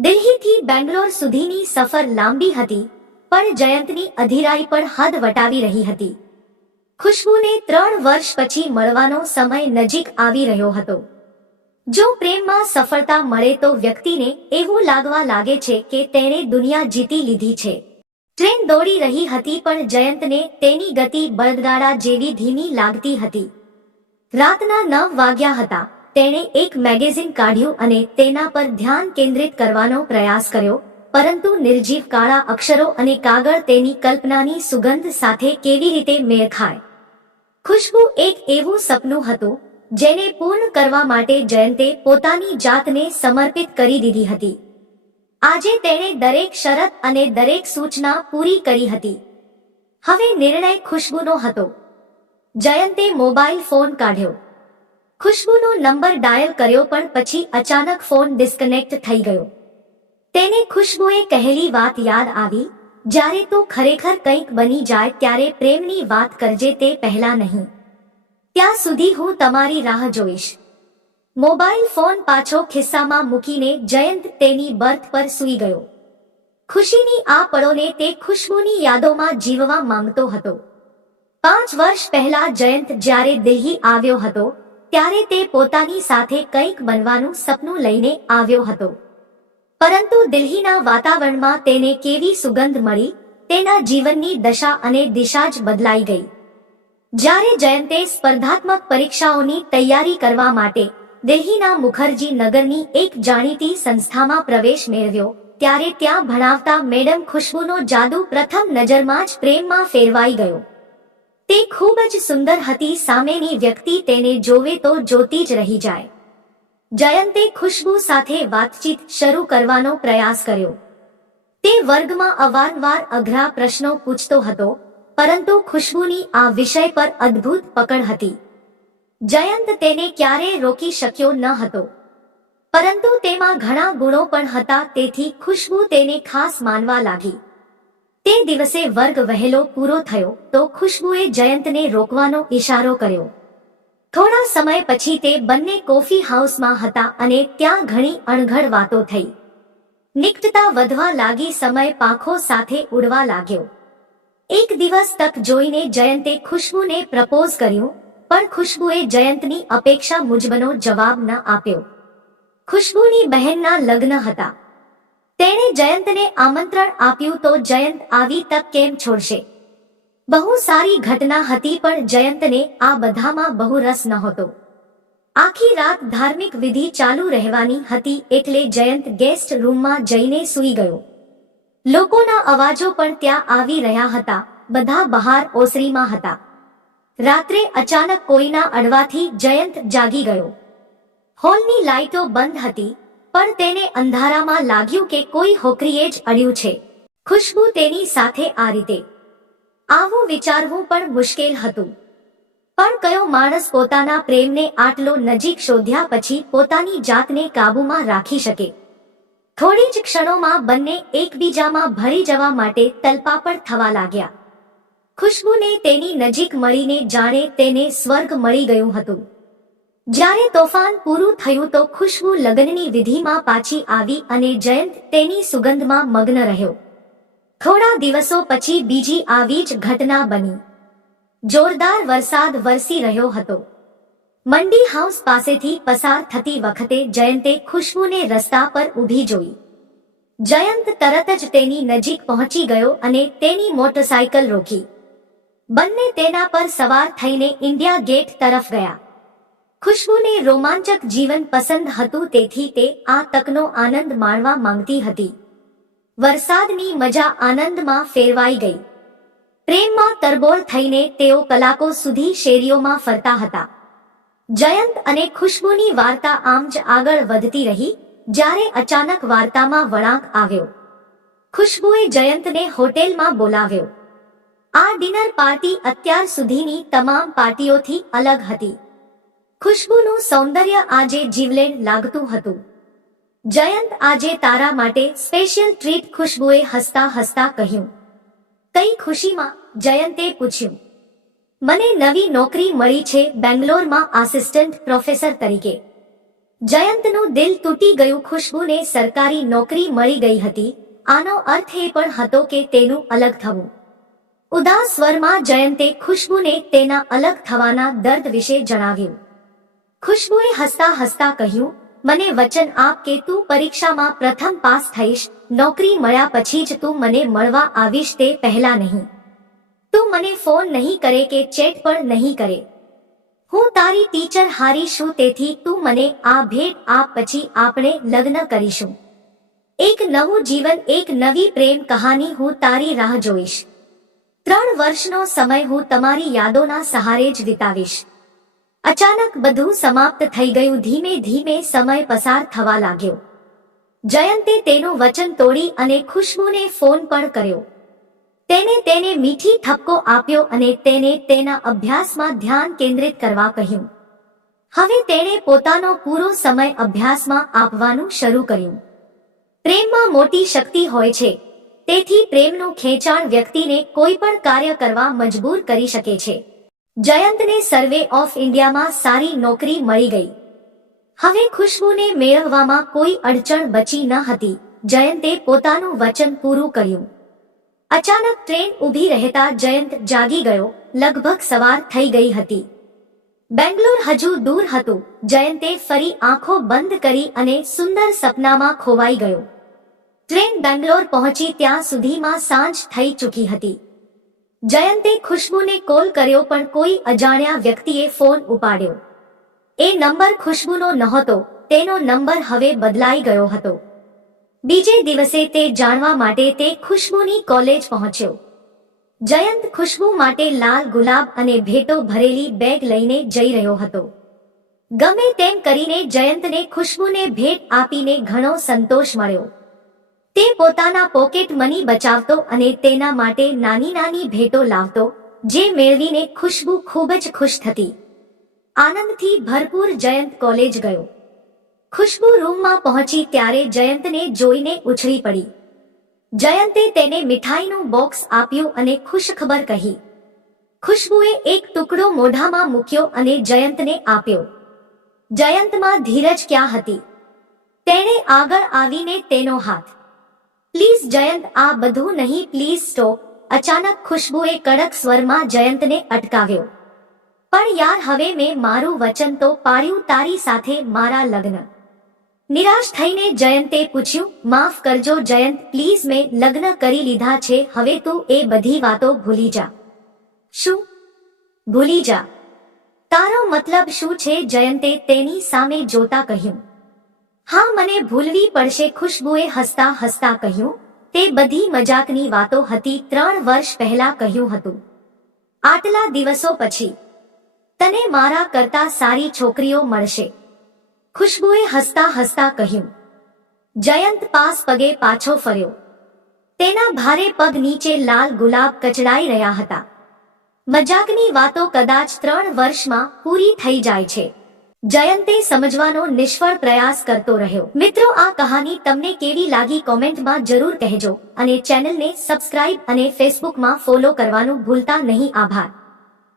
દિલ્હીથી બેંગ્લોર સુધીની સફર લાંબી હતી, પણ જયંતની અધીરાઈ પણ હદ વટાવી રહી હતી. ખુશ્બુને ત્રણ વર્ષ પછી મળવાનો સમય નજીક આવી રહ્યો હતો. જો પ્રેમમાં સફળતા મળે તો વ્યક્તિને એવું લાગવા લાગે છે કે તેણે દુનિયા જીતી લીધી છે. ટ્રેન દોડી રહી હતી પણ જયંતને તેની ગતિ બળદગાડા જેવી ધીમી લાગતી હતી. રાતના નવ વાગ્યા હતા. તેણે એક મેગેઝિન કાઢ્યું અને તેના પર ધ્યાન કેન્દ્રિત કરવાનો પ્રયાસ કર્યો, પરંતુ નિર્જીવ કાળા અક્ષરો અને કાગળ તેની કલ્પનાની સુગંધ સાથે કેવી રીતે મેળ ખાય ખુશ્બુ એક એવું સપનું હતું, જેને પૂર્ણ કરવા માટે જયંતે પોતાની જાતને સમર્પિત કરી દીધી હતી. આજે તેણે દરેક શરત અને દરેક સૂચના પૂરી કરી હતી. હવે નિર્ણય ખુશ્બુનો હતો. જયંતે મોબાઈલ ફોન કાઢ્યો. ખુશ્બુનો નંબર ડાયલ કર્યો પણ પછી અચાનક ફોન ડિસ્કનેક્ટ થઈ ગયો. તેને ખુશ્બુએ કહેલી વાત યાદ આવી, જ્યારે તું ખરેખર કંઈક બની જાય ત્યારે પ્રેમની વાત કરજે તે પહેલા નહીં. ત્યાં સુધી હું તમારી રાહ જોઈશ. મોબાઈલ ફોન પાછો ખિસ્સામાં મૂકીને જયંત તેની બર્થ પર સૂઈ ગયો. ખુશીની આ પળોને તે ખુશ્બુની યાદોમાં જીવવા માંગતો હતો. પાંચ વર્ષ પહેલા જયંત જ્યારે દિલ્હી આવ્યો હતો ત્યારે તે પોતાની સાથે કંઈક બનવાનું સપનું લઈને આવ્યો હતો. પરંતુ દિલ્હીના વાતાવરણમાં તેને કેવી સુગંધ મળી, તેના જીવનની દશા અને દિશા જ બદલાઈ ગઈ. જ્યારે જયંતે સ્પર્ધાત્મક પરીક્ષાઓની તૈયારી કરવા માટે દિલ્હીના મુખર્જી નગરની એક જાણીતી સંસ્થામાં પ્રવેશ મેળવ્યો, ત્યારે ત્યાં ભણાવતા મેડમ ખુશ્બુનો જાદુ પ્રથમ નજરમાં જ પ્રેમમાં ફેરવાઈ ગયો. તે ખૂબ જ સુંદર હતી. સામેની વ્યક્તિ તેને જોવે તો જોતી જ રહી જાય. જયંતે ખુશ્બુ સાથે વાતચીત શરૂ કરવાનો પ્રયાસ કર્યો. તે વર્ગમાં અવારનવાર અઘરા પ્રશ્નો પૂછતો હતો, પરંતુ ખુશ્બુની આ વિષય પર અદ્ભુત પકડ હતી. જયંત તેને ક્યારેય રોકી શક્યો ન હતો. પરંતુ તેમાં ઘણા ગુણો પણ હતા, તેથી ખુશ્બુ તેને ખાસ માનવા લાગી. તે દિવસે વર્ગ વહેલો પૂરો થયો તો ખુશ્બુએ જયંતને રોકવાનો ઇશારો કર્યો. થોડા સમય પછી તે બંને કોફી હાઉસમાં હતા અને ત્યાં ઘણી અણઘડ વાતો થઈ. નિકટતા વધવા લાગી સમય પાંખો સાથે ઉડવા લાગ્યો. એક દિવસ તક જોઈને જયંતે ખુશ્બુને પ્રપોઝ કર્યું, પણ ખુશ્બુએ જયંતની અપેક્ષા મુજબનો જવાબ ન આપ્યો. ખુશ્બુની બહેનના લગ્ન હતા. તેણે જયંતને આમંત્રણ આપ્યું તો જયંત આવી તક કેમ છોડશે? બહુ સારી ઘટના હતી પણ જયંતને આ બધામાં બહુ રસ નહોતો. આખી રાત ધાર્મિક વિધિ ચાલુ રહેવાની હતી એટલે જયંત ગેસ્ટ રૂમમાં જઈને સૂઈ ગયો. લોકોના અવાજો પણ ત્યાં આવી રહ્યા હતા, બધા બહાર ઓસરીમાં હતા. રાત્રે અચાનક કોઈના અડવાથી જયંત જાગી ગયો. હોલની લાઇટો બંધ હતી પણ તેને અંધારામાં લાગ્યું કે કોઈ હોકરીએ જ અડ્યું છે. ખુશ્બુ તેની સાથે આ રીતે આવું વિચારવું પણ મુશ્કેલ હતું. પણ કયો માણસ પોતાના પ્રેમને આટલો નજીક શોધ્યા પછી પોતાની જાતને કાબૂમાં રાખી શકે? થોડી જ ક્ષણોમાં બંને એકબીજામાં ભળી જવા માટે તલપાપડ થવા લાગ્યા. ખુશ્બુને તેની નજીક મળીને જાણે તેને સ્વર્ગ મળી ગયું હતું. જ્યારે તોફાન પૂરું થયું તો ખુશ્બુ લગ્નની વિધિમાં પાછી આવી અને જયંત તેની સુગંધમાં મગ્ન રહ્યો. થોડા દિવસો પછી બીજી આવી જ ઘટના બની. જોરદાર વરસાદ વરસી રહ્યો હતો. મંડી હાઉસ પાસેથી પસાર થતી વખતે જયંતે ખુશ્બુને રસ્તા પર ઊભી જોઈ. જયંત તરત જ તેની નજીક પહોંચી ગયો અને તેની મોટરસાયકલ રોકી. બંને તેના પર સવાર થઈને ઇન્ડિયા ગેટ તરફ ગયા. ખુશ્બુને રોમાંચક જીવન પસંદ હતું તેથી તે આ તકનો આનંદ માણવા માંગતી હતી. વરસાદની મજા આનંદમાં ફેરવાઈ ગઈ. પ્રેમમાં તરબોળ થઈને તેઓ કલાકો સુધી શેરીઓમાં ફરતા હતા. જયંત અને ખુશ્બુની વાર્તા આમ જ આગળ વધતી રહી, જ્યારે અચાનક વાર્તામાં વળાંક આવ્યો. ખુશ્બુએ જયંતને હોટેલમાં બોલાવ્યો. આ ડિનર પાર્ટી અત્યાર સુધીની તમામ પાર્ટીઓથી અલગ હતી. ખુશ્બુનું સૌંદર્ય આજે જીવલેણ લાગતું હતું. જયંત આજે તારા માટે સ્પેશિયલ ટ્રીટ ખુશ્બુએ હસતા હસતા કહ્યું. કઈ ખુશીમાં જયંતે પૂછ્યું. મને નવી નોકરી મળી છે બેંગ્લોરમાં આસિસ્ટન્ટ પ્રોફેસર તરીકે. જયંતનું દિલ તૂટી ગયું ખુશ્બુને સરકારી નોકરી મળી ગઈ હતી. આનો અર્થ એ પણ હતો કે તેનું અલગ થવું. ઉદાસ સ્વરમાં જયંતે ખુશ્બુને તેના અલગ થવાના દર્દ વિશે જણાવ્યું. ખુશ્બુએ હસતા હસતા કહ્યું, મને વચન આપ કે તું પરીક્ષામાં પ્રથમ પાસ થઈશ, નોકરી મળ્યા પછી જ તું મને મળવા આવીશ તે પહેલા નહીં. તું મને ફોન નહીં કરે કે ચેટ પણ નહીં કરે. હું તારી ટીચર હારી છું તેથી તું મને આ ભેટ આપ પછી આપણે લગ્ન કરીશું. એક નવું જીવન, એક નવી પ્રેમ કહાની હું તારી રાહ જોઈશ. ત્રણ વર્ષનો સમય હું તમારી યાદોના સહારે જ વિતાવીશ. અચાનક બધું સમાપ્ત થઈ ગયું. ધીમે ધીમે સમય પસાર થવા લાગ્યો. જયંતે તેનું વચન તોડી અને ખુશ્બુને ફોન પણ કર્યો. તેને તેને મીઠી ઠપકો આપ્યો અને તેને તેના અભ્યાસમાં ધ્યાન કેન્દ્રિત કરવા કહ્યું. હવે તેણે પોતાનો પૂરો સમય અભ્યાસમાં આપવાનું શરૂ કર્યું. પ્રેમમાં મોટી શક્તિ હોય છે. તેથી પ્રેમનું ખેંચાણ વ્યક્તિને કોઈ પણ કાર્ય કરવા મજબૂર કરી શકે છે. જયંતને સર્વે ઓફ ઇન્ડિયામાં સારી નોકરી મળી ગઈ. હવે ખુશ્બુને મેળવવામાં કોઈ અડચણ બચી ન હતી. જયંતે પોતાનું વચન પૂરું કર્યું. અચાનક ટ્રેન ઊભી રહેતા જયંત જાગી ગયો. લગભગ સવાર થઈ ગઈ હતી. બેંગ્લોર હજુ દૂર હતું. જયંતે ફરી આંખો બંધ કરી અને સુંદર સપનામાં ખોવાઈ ગયો. ટ્રેન બેંગ્લોર પહોંચી ત્યાં સુધીમાં સાંજ થઈ ચૂકી હતી. જયંતે ખુશ્બુને કોલ કર્યો પણ કોઈ અજાણ્યા વ્યક્તિએ ફોન ઉપાડ્યો. એ નંબર ખુશ્બુનો નહોતો, તેનો નંબર હવે બદલાઈ ગયો હતો. બીજે દિવસે તે જાણવા માટે તે ખુશ્બુની કોલેજ પહોંચ્યો. જયંત ખુશ્બુ માટે લાલ ગુલાબ અને ભેટો ભરેલી બેગ લઈને જઈ રહ્યો હતો. ગમે તેમ કરીને જયંતને ખુશ્બુને ભેટ આપીને ઘણો સંતોષ મળ્યો. તે પોતાના પોકેટ મની બચાવતો અને તેના માટે નાની નાની ભેટો લાવતો, જે મેળવીને ખુશ્બુ ખૂબ જ ખુશ થતી. આનંદથી ભરપૂર જયંત કોલેજ ગયો. ખુશ્બુ રૂમમાં પહોંચી ત્યારે જયંતને જોઈને ઉછળી પડી. જયંતે તેને મીઠાઈનું બોક્સ આપ્યું અને ખુશખબર કહી. ખુશ્બુએ એક ટુકડો મોઢામાં મૂક્યો અને જયંતને આપ્યો. જયંતમાં ધીરજ ક્યાં હતી? તેણે આગળ આવીને તેનો હાથ પ્લીઝ જયંત, આ બધું નહીં, પ્લીઝ સ્ટોપ. અચાનક ખુશ્બુએ કડક સ્વરમાં જયંતને અટકાવ્યો. પણ યાર, હવે મેં મારું વચન તો પાળ્યું તારી સાથે મારા લગ્ન. નિરાશ થઈને જયંતે પૂછ્યું, માફ કરજો જયંત, પ્લીઝ મેં લગ્ન કરી લીધા છે, હવે તું એ બધી વાતો ભૂલી જા. શું? ભૂલી જા. તારો મતલબ શું છે? જયંતે તેની સામે જોતા કહ્યું. હા, મને ભૂલવી પડશે ખુશ્બુએ હસતા હસતા કહ્યું. તે બધી મજાકની વાતો હતી ત્રણ વર્ષ પહેલા કહ્યું હતું. આટલા દિવસો પછી. તને મારા કરતા સારી છોકરીઓ મળશે. ખુશ્બુએ હસતા હસતા કહ્યું. જયંત પાસ પગે પાછો ફર્યો. તેના ભારે પગ નીચે લાલ ગુલાબ કચડાઈ રહ્યા હતા. મજાકની વાતો કદાચ ત્રણ વર્ષમાં પૂરી થઈ જાય છે. જયંતે સમજવાનો નિષ્ફળ પ્રયાસ કરતો રહ્યો. મિત્રો, આ કહાની તમને કેવી લાગી કોમેન્ટમાં જરૂર કહેજો અને ચેનલને સબસ્ક્રાઇબ અને ફેસબુકમાં ફોલો કરવાનું ભૂલતા નહીં. આભાર.